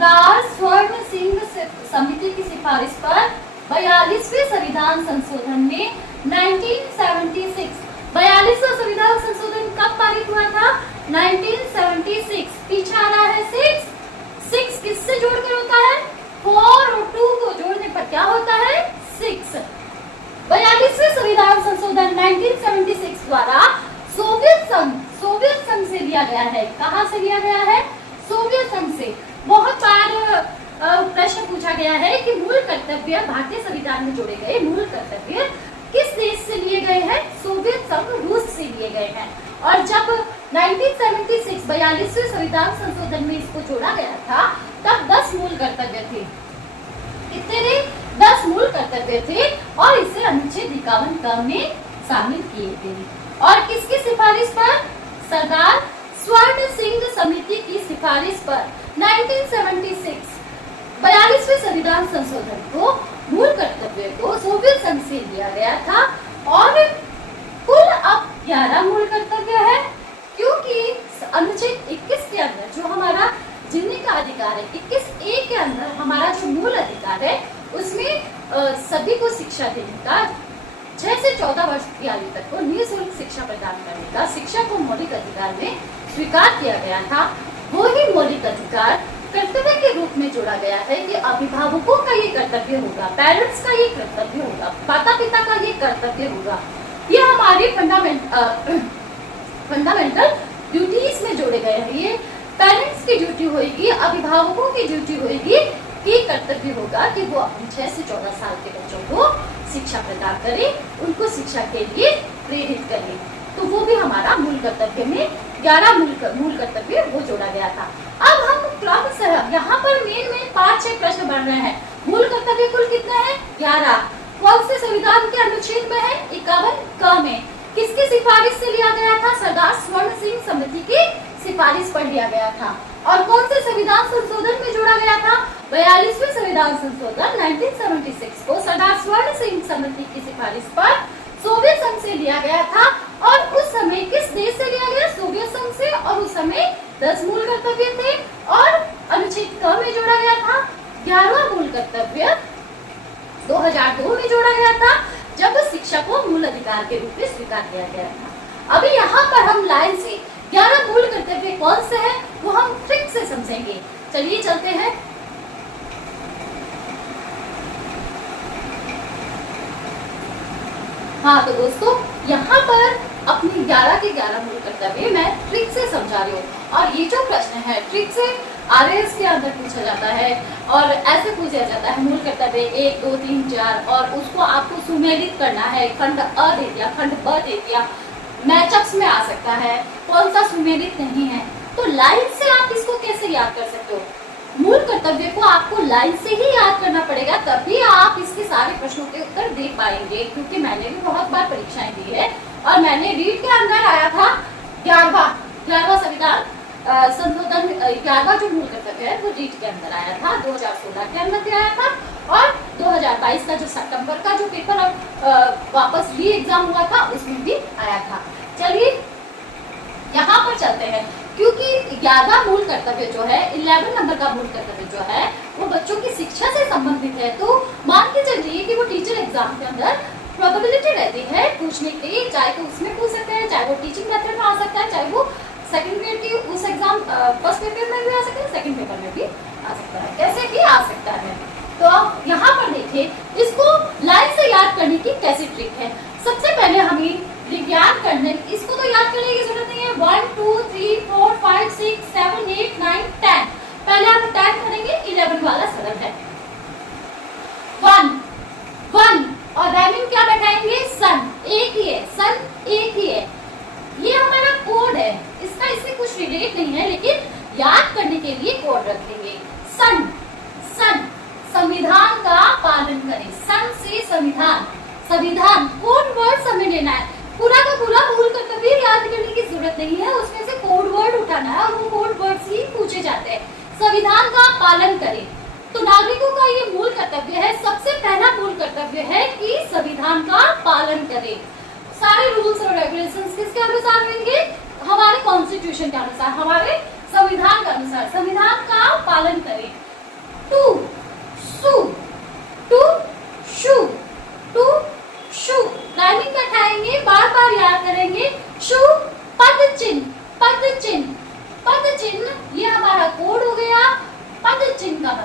सरदार स्वर्ण सिंह समिति की सिफारिश पर 42वें संविधान संशोधन में 1976 42वां संविधान संशोधन कब पारित हुआ था? 1976। पीछे आ रहा है 6 किससे जोड़कर होता है? 4 और 2 को जोड़ने पर क्या होता है? 6। 42वें संविधान संशोधन 1976 द्वारा सोवियत संघ से लिया गया है। कहां से लिया गया है? सोवियत संघ से। बहुत बार प्रश्न पूछा गया है कि मूल कर्तव्य भारतीय संविधान में जोड़े गए मूल कर्तव्य किस देश से लिए गए हैं? सोवियत संघ, रूस से लिए गए हैं। और जब 1976 42वें संविधान संशोधन में इसको जोड़ा गया था तब 10 मूल कर्तव्य थे। कितने थे? 10 मूल कर्तव्य थे और इसे अनुच्छेद 51 क में शामिल किए थे। और किसकी सिफारिश पर? सरदार स्वर्ण सिंह समिति की सिफारिश पर 1976 42वें संविधान संशोधन को मूल कर्तव्य को सोवियत संघ से लिया गया था। और कुल अब 11 मूल कर्तव्य है, क्योंकि अनुच्छेद 21 के अंदर जो हमारा जीने का अधिकार है, 21A के अंदर हमारा जो मूल अधिकार है उसमें सभी को शिक्षा देने का, 6 से 14 वर्ष की आयु तक को निःशुल्क शिक्षा प्रदान करने का शिक्षा को मौलिक अधिकार में स्वीकार किया गया था। वो ही मौलिक अधिकार कर्तव्य के रूप में जोड़ा गया है कि अभिभावकों का ये कर्तव्य होगा, पेरेंट्स का ये कर्तव्य होगा, माता पिता का ये कर्तव्य होगा। ये हमारे फंडामेंटल ड्यूटीज में जोड़े गए हैं। ये पेरेंट्स की ड्यूटी होगी, अभिभावकों की ड्यूटी होगी कि कर्तव्य होगा कि वो अपने 6 से 14 साल के बच्चों को शिक्षा प्रदान करें, उनको शिक्षा के लिए प्रेरित करें। तो वो भी हमारा मूल कर्तव्य में 11 मूल कर्तव्य वो जोड़ा गया था। अब हम क्रमशः यहाँ पर मेन 5-6 प्रश्न बन रहे हैं। मूल कर्तव्य कुल कितने हैं? 11। कौन से संविधान के अनुच्छेद में है? 51 क में। किसकी सिफारिश से लिया गया था? सरदार स्वर्ण सिंह समिति की सिफारिश पर लिया गया था। और कौन से संविधान संशोधन में जोड़ा गया था? 42वें संविधान संशोधन 1976 को सरदार स्वर्ण सिंह समिति की सिफारिश पर सोवियत संघ से लिया गया था। और उस समय किस देश से लिया गया? सोवियत संघ से। और उस समय 10 मूल कर्तव्य थे और अनुच्छेद क में जोड़ा गया था। 11वां मूल कर्तव्य 2002 में जोड़ा गया था, जब शिक्षा को मूल अधिकार के रूप में स्वीकार किया गया था। अभी यहाँ पर हम लाइन से 11 मूल कर्तव्य कौन से हैं वो हम ट्रिक से समझेंगे। चलिए चलते हैं। हाँ तो दोस्तों, यहाँ पर अपनी 11 के 11 मूल कर्तव्य मैं ट्रिक से समझा रही हूँ। और ये जो प्रश्न है ट्रिक से RAS के अंदर पूछा जाता है और ऐसे पूछा जाता है मूल कर्तव्य 1, 2, 3, 4 और उसको आपको सुमेलित करना है। खंड अ दे दिया, खंड ब दे दिया, मैचअप्स में आ सकता है, कौन सा सुमेलित नहीं है। तो लाइन से आप इसको कैसे याद कर सकते हो? मूल कर्तव्य को आपको लाइन से ही याद करना पड़ेगा, तभी आप इसके सारे प्रश्नों के उत्तर दे पाएंगे। क्योंकि मैंने भी बहुत बार परीक्षाएं दी है और मैंने रीड के अंदर आया था 11वां संविधान संशोधन, 11वां जो मूल कर्तव्य है वो रीड के अंदर आया था, 2016 के अंदर भी आया था। और 2022 का जो सितंबर का जो पेपर वापस री एग्जाम हुआ था उसमें भी आया था। चलिए यहाँ पर चलते हैं, क्योंकि 11वां मूल कर्तव्य जो है, 11 नंबर का मूल कर्तव्य जो है वो बच्चों की शिक्षा से संबंधित है। तो मान के चलिए कि वो टीचर एग्जाम के अंदर प्रोबेबिलिटी रहती है पूछने की, चाहे तो उसमें पूछ सकते हैं, चाहे वो टीचिंग मेथड में आ सकता है, चाहे वो सेकंड ग्रेड की उस एग्जाम फर्स्ट पेपर में भी आ सकता है, सेकंड पेपर में भी आ सकता है, कैसे भी आ सकता है। तो यहाँ पर देखिए, इसको लाइन से याद करने की कैसी ट्रिक है। सबसे पहले हमें विज्ञान करने, इसको तो याद करने की जरूरत नहीं है। 1, 2, 3, 4, 5, 6, 7, 8, 9, 10। पहले हम 10 करेंगे, 11 वाला सरल है। 1 और राइमिंग क्या बैठाएंगे? सन, एक ही है, सन एक ही है। ये हमारा कोड है, इसका इससे कुछ रिलेट नहीं है, लेकिन याद करने के लिए कोड रखेंगे। सन, संविधान का पालन करें। सन से संविधान, संविधान कोड वर्ड हमें लेना है। पूरा का पूरा मूल कर्तव्य याद करने की जरूरत नहीं है, उसमें से कोड वर्ड उठाना है और वो कोड वर्ड ही पूछे जाते हैं। संविधान का पालन करें, तो नागरिकों का ये मूल कर्तव्य है। सबसे पहला मूल कर्तव्य है कि संविधान का पालन करें। सारे रूल्स और रेगुलेशंस किसके अनुसार होंगे? हमारे कॉन्स्टिट्यूशन के अनुसार, हमारे संविधान के अनुसार। संविधान का पालन करें।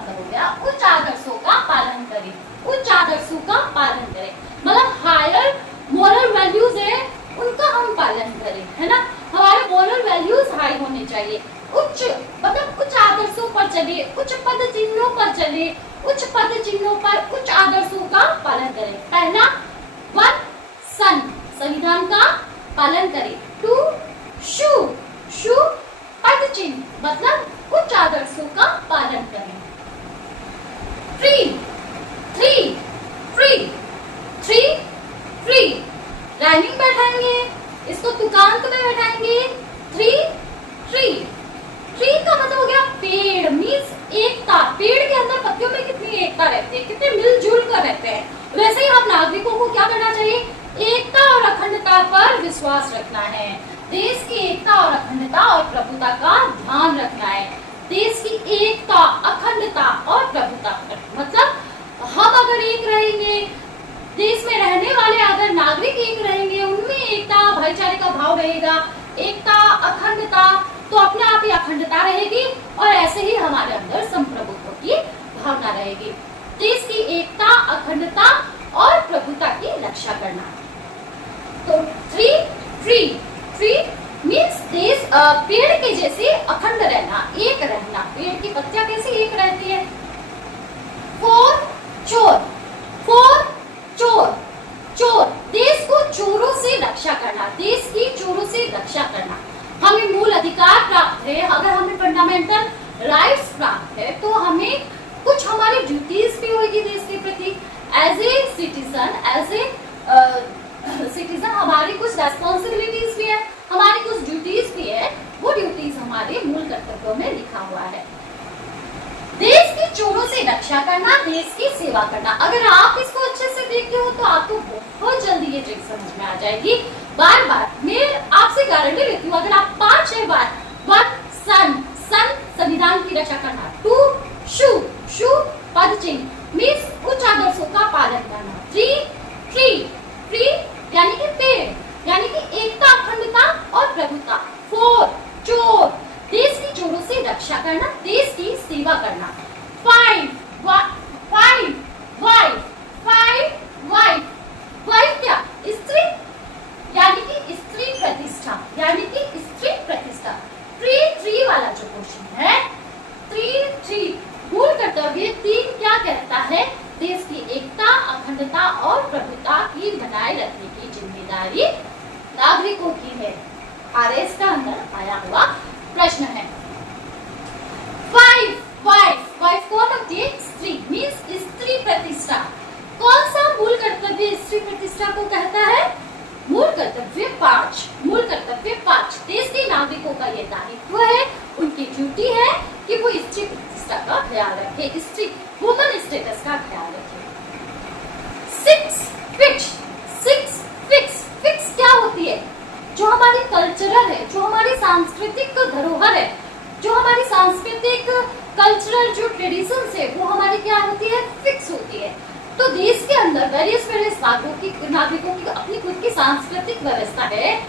मतलब हो गया उच्च आदर्शों का पालन करें, उच्च आदर्शों का पालन करें, मतलब हायर मोरल वैल्यूज है उनका हम पालन करें, है ना। हमारे मोरल वैल्यूज हाई होने चाहिए, उच्च मतलब उच्च आदर्शों पर चले, उच्च पद चिन्हों पर चले, उच्च पद चिन्हों पर उच्च आदर्शों का पालन करें। पहला वन सन संविधान का पालन करें। टू शू शू पद चिन्ह मतलब उच्च आदर्शों का पालन करें। Three three free three free rhyming बैठाएंगे, इसको तुकांत में बैठाएंगे। थ्री ट्री ट्री का मतलब हो गया पेड़, मीन्स एकता। पेड़ के अंदर पत्तियों में कितनी एकता रहती है, कितने मिलजुल कर रहते हैं। वैसे ही हम नागरिकों को क्या करना चाहिए, एकता और अखंडता पर विश्वास रखना है। देश की एकता और अखंडता और प्रभुता का ध्यान रखना है। देश की एकता, अखंडता और प्रभुता पर मतलब हम अगर एक रहेंगे, देश में रहने वाले अगर नागरिक एक रहेंगे, उनमें एकता भाईचारे का भाव रहेगा, एकता अखंडता, तो अपने आप ही अखंडता रहेगी और ऐसे ही हमारे अंदर संप्रभुत्व की भावना रहेगी। देश की एकता, अखंडता और प्रभुता की रक्षा करना। तो थ्री ट्री ट्री मीन्स देश पेड़ के जैसे अखंड रहना, एक रहना। पेड़ की पत्तियां कैसे एक रहती है। फोर चोर फोर चोर चोर देश को चोरों से रक्षा करना, देश की चोरों से रक्षा करना। हमें मूल अधिकार प्राप्त है, अगर हमें फंडामेंटल राइट्स प्राप्त है तो हमें कुछ हमारी ड्यूटीज भी होगी देश के प्रति। एज ए सिटीजन हमारी कुछ रेस्पॉन्सिबिलिटीज भी है, हमारी कुछ ड्यूटीज भी है। वो ड्यूटीज हमारे मूल कर्तव्यों में लिखा हुआ है। देश की चोरों से रक्षा करना, देश की सेवा करना। अगर आप इसको अच्छे से देखते हो तो आपको बहुत जल्दी ये ट्रिक समझ में आ जाएगी। बार बार मैं आपसे गारंटी लेती हूँ, अगर आप 5-6 बार वन सन संविधान की रक्षा करना, टू शू शू पद चिन्ह मीन्स उच्च आदर्शों का पालन करना, थ्री ट्री ट्री यानी कि पेड़ यानी कि एकता अखंडता और प्रभुता, फोर चोर देश की चोरों से रक्षा करना, देश की सेवा करना, फाइव वाइफ क्या स्त्री यानी कि स्त्री प्रतिष्ठा, यानी कि स्त्री प्रतिष्ठा। ट्री वाला जो क्वेश्चन है, ट्री मूल कर्तव्य 3 क्या कहता है, देश की एकता अखंडता और प्रभुता की बनाए रखने की जिम्मेदारी नागरिकों की है। आरएस का अंदर आया हुआ प्रश्न है। वाइफ कौन होती है, स्त्री मीन्स स्त्री प्रतिष्ठा। कौन सा मूल कर्तव्य स्त्री प्रतिष्ठा को कहता है, मूल कर्तव्य 5। देश के नागरिकों का ये दायित्व है, उनकी ड्यूटी है कि वो स्त्री प्रतिष्ठा का ख्याल रखे, स्त्री वुमन स्टेटस का ख्याल रखे। 6 फिक्स क्या होती है, जो हमारी कल्चरल है, जो हमारी सांस्कृतिक धरोहर है, जो हमारी सांस्कृतिक कल्चरल जो ट्रेडिशंस है वो हमारी क्या होती है, फिक्स होती है। तो देश के अंदर वेरियस नागरिकों की अपनी खुद की सांस्कृतिक व्यवस्था है,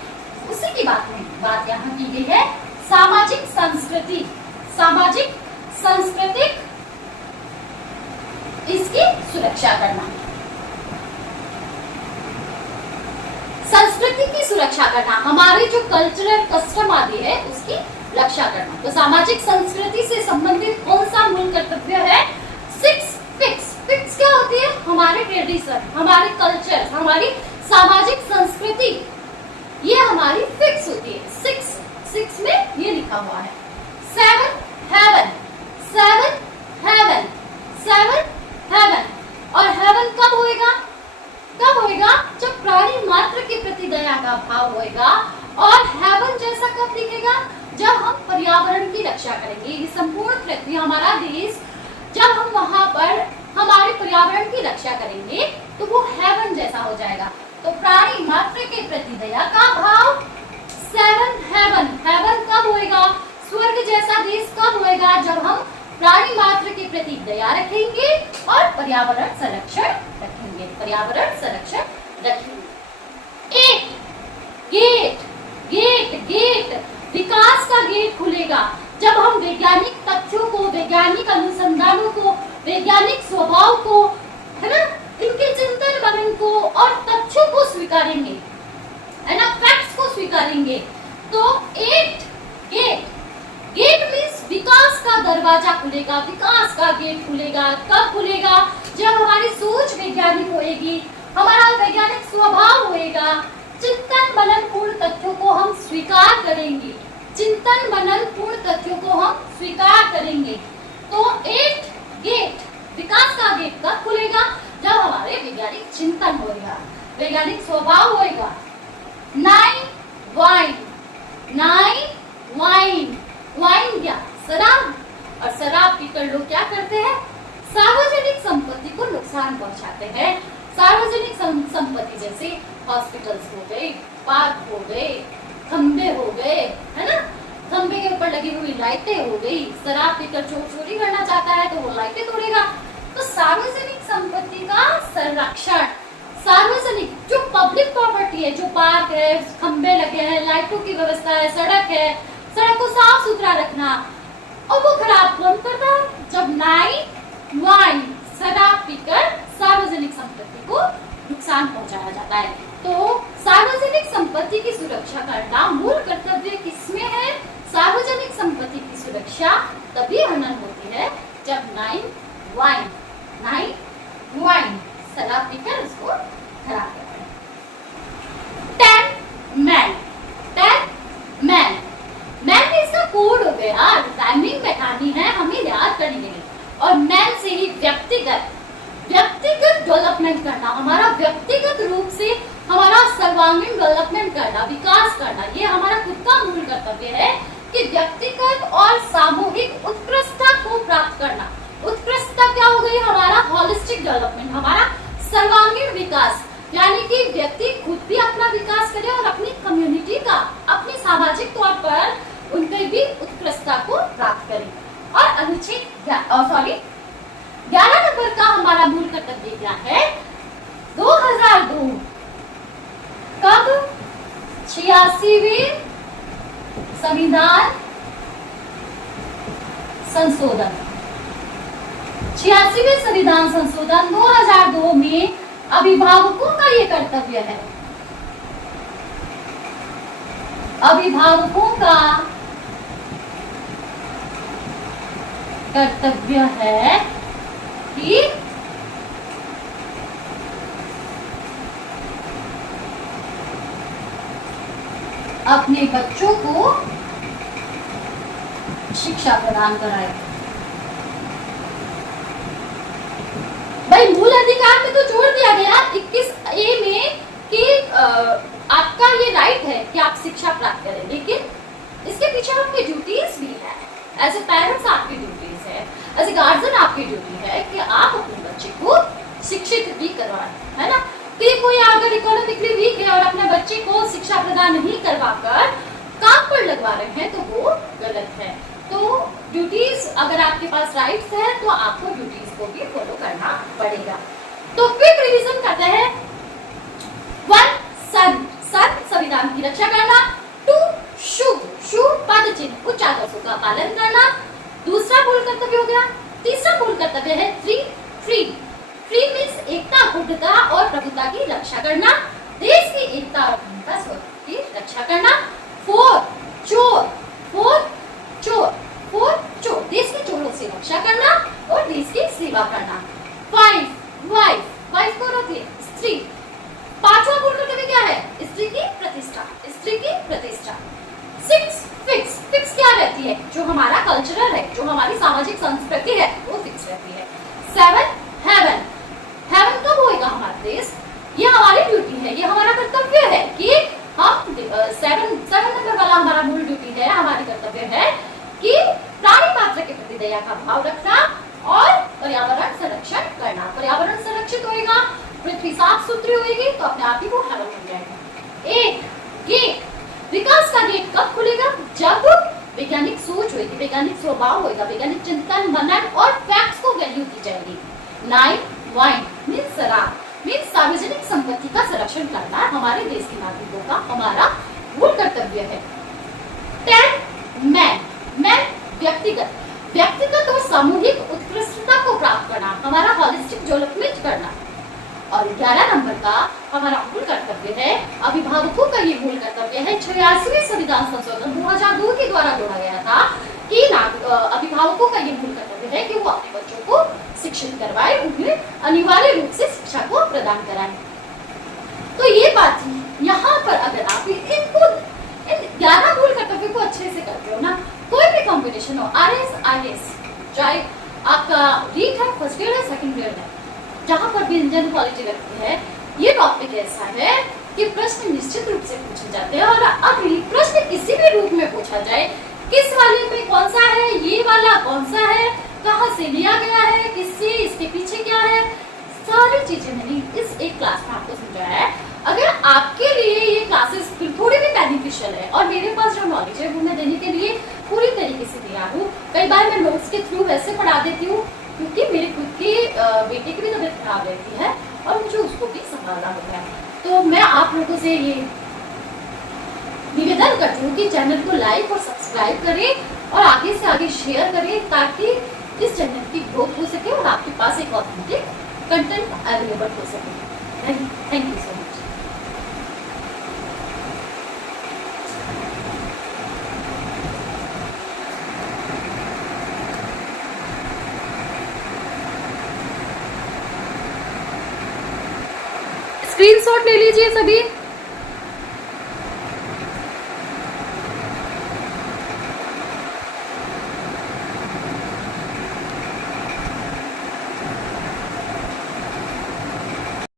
उसी की बात यहाँ की गई है। सामाजिक सांस्कृतिक इसकी सुरक्षा करना, संस्कृति की सुरक्षा करना, हमारे जो कल्चरल कस्टम आदि है उसकी रक्षा करना। तो सामाजिक संस्कृति से संबंधित कौन सा मूल कर्तव्य है, 6 फिक्स क्या होती है, हमारे ट्रेडिशन, हमारे कल्चर, हमारी सामाजिक संस्कृति, ये हमारी फिक्स होती है। 6 में ये लिखा हुआ है। 7 हेवन और हेवन कब होएगा, जब प्राणी मात्र के प्रति दया का भाव होएगा। और हेवन जैसा कब दिखेगा, जब हम पर्यावरण की रक्षा करेंगे। ये संपूर्ण पृथ्वी हमारा देश, जब हम वहां पर हमारे पर्यावरण की रक्षा करेंगे तो वो हेवन जैसा हो जाएगा। तो प्राणी मात्र के प्रति दया का भाव, 7 हेवन कब होएगा, स्वर्ग जैसा देश कब होएगा, जब हम प्राणी मात्र के प्रति दया रखेंगे और पर्यावरण संरक्षण रखेंगे। गेट विकास का गेट खुलेगा जब हम वैज्ञानिक तथ्यों को, वैज्ञानिक अनुसंधानों को वैज्ञानिक स्वभाव को, है ना, इनके चिंतन मनन को और तथ्यों को स्वीकारेंगे, है ना, फैक्ट्स को स्वीकारेंगे। तो 8 गेट, गेट मीन्स विकास का दरवाजा खुलेगा, विकास का गेट खुलेगा। कब खुलेगा? जब हमारी सोच वैज्ञानिक होएगी, हमारा वैज्ञानिक स्वभाव होएगा, चिंतन मनन पूर्ण तथ्यों को हम स्वीकार करेंगे, चिंतन मनन पूर्ण तथ्यों को हम स्वीकार करेंगे। तो 8 गेट, विकास का गेट कब खुलेगा? जब हमारे वैज्ञानिक चिंतन होएगा, वैज्ञानिक स्वभाव होएगा। 9 वाइन, 9 वाइन, वाइन क्या? शराब। और शराब पीकर लोग क्या करते हैं? सार्वजनिक संपत्ति को नुकसान पहुंचाते हैं। सार्वजनिक संपत्ति जैसे हॉस्पिटल्स हो गए, पार्क हो गए, खंबे हो गए, है ना, खंबे के ऊपर लगी हुई लाइटें हो गई। शराब पीकर चोर चोरी करना चाहता है तो वो लाइटें तोड़ेगा। तो सार्वजनिक संपत्ति का संरक्षण, सार्वजनिक जो पब्लिक प्रॉपर्टी है, जो पार्क है, खंबे लगे हैं, लाइटों की व्यवस्था है, सड़क है, सड़क को साफ सुथरा रखना, और वो खराब कौन करता है? जब 9 वाइन, शराब पीकर सार्वजनिक संपत्ति को नुकसान पहुंचाया जाता है। तो सार्वजनिक संपत्ति की सुरक्षा करना मूल कर्तव्य किसमें है? सार्वजनिक संपत्ति की सुरक्षा तभी हनन होती है जब 9 वाइन, 9 वाइन, शराब पीकर उसको खराब करते हैं। 10 मैन, 10 मैन, मैन में इसका कोड हो गया, टाइमिंग बैठानी है हमें याद करने के लिए। और मैन से ही व्यक्तिगत, व्यक्तिगत डेवलपमेंट करना, हमारा व्यक्तिगत रूप से हमारा सर्वांगीण डेवलपमेंट करना, विकास करना, ये हमारा खुद का मूल कर्तव्य है कि व्यक्तिगत और सामूहिक उत्कृष्टता को प्राप्त करना। उत्कृष्टता क्या हो गई? हमारा होलिस्टिक डेवलपमेंट, हमारा सर्वांगीण विकास, यानी कि व्यक्ति खुद भी अपना विकास करे और अपनी कम्युनिटी का, अपनी सामाजिक तौर पर उनके भी उत्कृष्टता को प्राप्त करे। और अनुच्छेद 11 नंबर का हमारा मूल कर्तव्य क्या है? 2002 कब? 86वें संविधान संशोधन, 86वें संविधान संशोधन 2002 में अभिभावकों का ये कर्तव्य है, अभिभावकों का कर्तव्य है कि अपने बच्चों को शिक्षा प्रदान कराए। भाई मूल अधिकार में तो जोड़ दिया गया 21A में कि आपका ये राइट है कि आप शिक्षा प्राप्त करें, लेकिन इसके पीछे आपकी ड्यूटीज भी है। एज ए पेरेंट्स आपकी ड्यूटीज है, एज ए गार्जियन आपकी ड्यूटी है कि आप अपने बच्चे को शिक्षित भी करवाएं, है ना। तो कोई अगर इकोनॉमिकली वीक है और अपने बच्चे को शिक्षा प्रदान नहीं करवाकर काम पर लगवा रहे हैं तो वो गलत है। तो ड्यूटीज, अगर आपके पास राइट्स है तो आपको ड्यूटीज को भी फॉलो करना पड़ेगा। तो क्विक रिवीजन करते हैं। 1 सन संविधान की रक्षा करना। 2 शुभ पद चिन्ह उच्च आदर्शों का पालन करना। दूसरा मूल कर्तव्य हो गया। तीसरा मूल कर्तव्य है फ्री मीन्स एकता, अखंडता और प्रभुता की रक्षा करना, देश की एकता और अखंडता की रक्षा करना। 4 चोर, देश के चोरों से रक्षा करना और देश की सेवा करना। 5 वाइफ कौन होती है? स्त्री। 5वां मूल कर्तव्य क्या है? स्त्री की प्रतिष्ठा। 6 फिक्स क्या रहती है? जो हमारा कल्चरल है, जो हमारी सामाजिक संस्कृति है, वो फिक्स रहती है। 7 हेवन कब होएगा हमारा देश? ये हमारी ड्यूटी है, ये हमारा कर्तव्य है कि हम 7 नंबर वाला हमारा मूल ड्यूटी है, हमारी कर्तव्य है कि प्राणी मात्र के प्रति दया का भाव रखना और पर्यावरण संरक्षण करना। पर्यावरण संरक्षित होएगा, पृथ्वी साफ सुथरी होएगी तो अपने आप ही वो हेवन हो जाएगा। 8 गेट, विकास का गेट कब खुलेगा? जब वैज्ञानिक सोच होगी, वैज्ञानिक स्वभाव होगा, वैज्ञानिक चिंतन मनन और फैक्ट्स को वैल्यू दी जाएगी। 9 वाइन मीन्स शराब, मीन्स सार्वजनिक संपत्ति का संरक्षण करना हमारे देश के नागरिकों का हमारा मूल कर्तव्य है। 10 मैन व्यक्तिगत और सामूहिक उत्कृष्टता को प्राप्त करना, हमारा होलिस्टिक डेवलपमेंट करना। और 11 नंबर का हमारा मूल कर्तव्य है, अभिभावकों का ये मूल कर्तव्य है, 86वें संविधान संशोधन 2002 के द्वारा जोड़ा गया था कि अभिभावकों का ये मूल कर्तव्य है कि वो अपने बच्चों को शिक्षित करवाए, उन्हें अनिवार्य रूप से शिक्षा को प्रदान कराए। तो ये बात थी। यहाँ पर अगर आप इनको इन 11 मूल कर्तव्य को अच्छे से करते हो ना, कोई भी कॉम्पिटिशन हो, RS IAS, चाहे आपका रीट है, फर्स्ट ईयर है, सेकंड ईयर है, जहाँ पर भी इंजन क्वालिटी लगती है, ये टॉपिक ऐसा है कि प्रश्न निश्चित रूप से पूछे जाते हैं। और अब ये प्रश्न किसी भी रूप में पूछा जाए, किस वाले में कौन सा है, ये वाला कौन सा है, कहाँ से लिया गया है, किससे, इसके पीछे क्या है, सारी चीजें मैंने इस एक क्लास में आपको समझाया है। अगर आपके लिए ये क्लासेस थोड़ी भी बेनिफिशियल है और मेरे पास जो नॉलेज है वो मैं देने के लिए पूरी तरीके से तैयार हूँ। कई बार मैं नोट्स के थ्रू वैसे पढ़ा देती हूँ क्योंकि मेरे खुद के बेटे की भी तबीयत खराब रहती है और मुझे उसको भी संभालना होता है। तो मैं आप लोगों से ये निवेदन करती हूँ कि चैनल को लाइक और सब्सक्राइब करें और आगे से आगे शेयर करें ताकि इस चैनल की ग्रोथ हो सके और आपके पास एक ऑथेंटिक कंटेंट अवेलेबल हो सके। Thank you so much. Screenshot ले लीजिए सभी।